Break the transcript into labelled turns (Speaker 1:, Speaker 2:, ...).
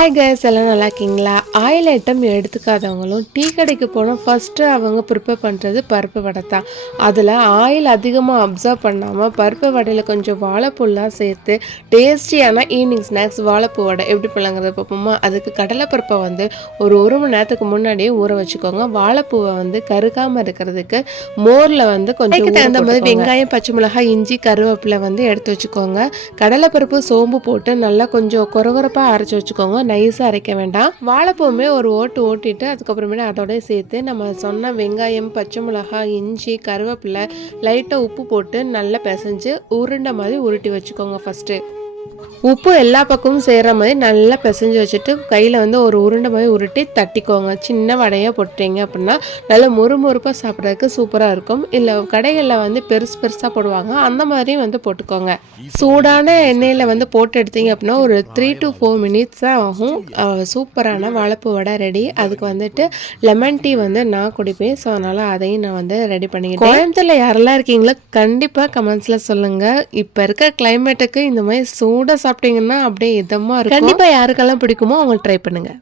Speaker 1: Hi guys எல்லாம் நல்லா இருக்கீங்களா? ஆயில் ஐட்டம் எடுத்துக்காதவங்களும் டீ கடைக்கு போனால் ஃபஸ்ட்டு அவங்க ப்ரிப்பேர் பண்ணுறது பருப்பு வடை தான். அதில் ஆயில் அதிகமாக அப்சர்வ் பண்ணாமல் பருப்பு வடையில் கொஞ்சம் வாழைப்பூலாம் சேர்த்து டேஸ்டியான ஈவினிங் ஸ்நாக்ஸ் வாழைப்பூ வடை எப்படி பண்ணலாங்கிறத பார்ப்போமா? அதுக்கு கடலைப்பருப்பை வந்து ஒரு ஒரு மணி நேரத்துக்கு முன்னாடியே ஊற வச்சுக்கோங்க. வாழைப்பூவை வந்து கருகாமல் இருக்கிறதுக்கு மோரில் வந்து கொஞ்சம் தகுந்த மாதிரி. வெங்காயம் பச்சை மிளகாய் இஞ்சி கருவேப்பிலை வந்து எடுத்து வச்சுக்கோங்க. கடலைப்பருப்பு சோம்பு போட்டு நல்லா கொஞ்சம் கொரகொரப்பாக அரைச்சி வச்சுக்கோங்க. நைஸாக அரைக்க வேண்டாம். வாழைப்பூவுமே ஒரு ஓட்டு ஓட்டிட்டு அதுக்கப்புறமேட்டு அதோட சேர்த்து நம்ம சொன்ன வெங்காயம் பச்சை மிளகாய் இஞ்சி கருவேப்பிலை லைட்டாக உப்பு போட்டு நல்லா பிசைஞ்சு உருண்டை மாதிரி உருட்டி வச்சுக்கோங்க ஃபஸ்ட்டு உப்பு எல்லா பக்கமும் சேர்கிற மாதிரி நல்லா பிசைஞ்சு வச்சுட்டு கையில் வந்து ஒரு உருண்டை மாதிரி உருட்டி தட்டிக்கோங்க. சின்ன வடையாக போட்டுறீங்க அப்படின்னா நல்லா மொறுமொறுப்பாக சாப்பிட்றதுக்கு சூப்பராக இருக்கும். இல்லை கடைகளில் வந்து பெருசு பெருசாக போடுவாங்க. அந்த மாதிரியும் வந்து போட்டுக்கோங்க. சூடான எண்ணெயில் வந்து போட்டு எடுத்தீங்க அப்படின்னா ஒரு த்ரீ டு ஃபோர் மினிட்ஸ் தான் ஆகும். சூப்பரான வாழைப்பூ வடை ரெடி அதுக்கு வந்துட்டு லெமன் டீ வந்து நான் குடிப்பேன். ஸோ அதனால் அதையும் நான் வந்து ரெடி பண்ணிக்கிட்டேன்.
Speaker 2: கோயம்புத்தூரில் யாரெல்லாம் இருக்கீங்களோ கண்டிப்பாக கமெண்ட்ஸில் சொல்லுங்கள் இப்போ இருக்க கிளைமேட்டுக்கு இந்த மாதிரி சூடாக சாப்பிட்டீங்கன்னா அப்படியே இதமாக இருக்கும். கண்டிப்பாக யாருக்கெல்லாம் பிடிக்குமோ அவங்க ட்ரை பண்ணுங்கள்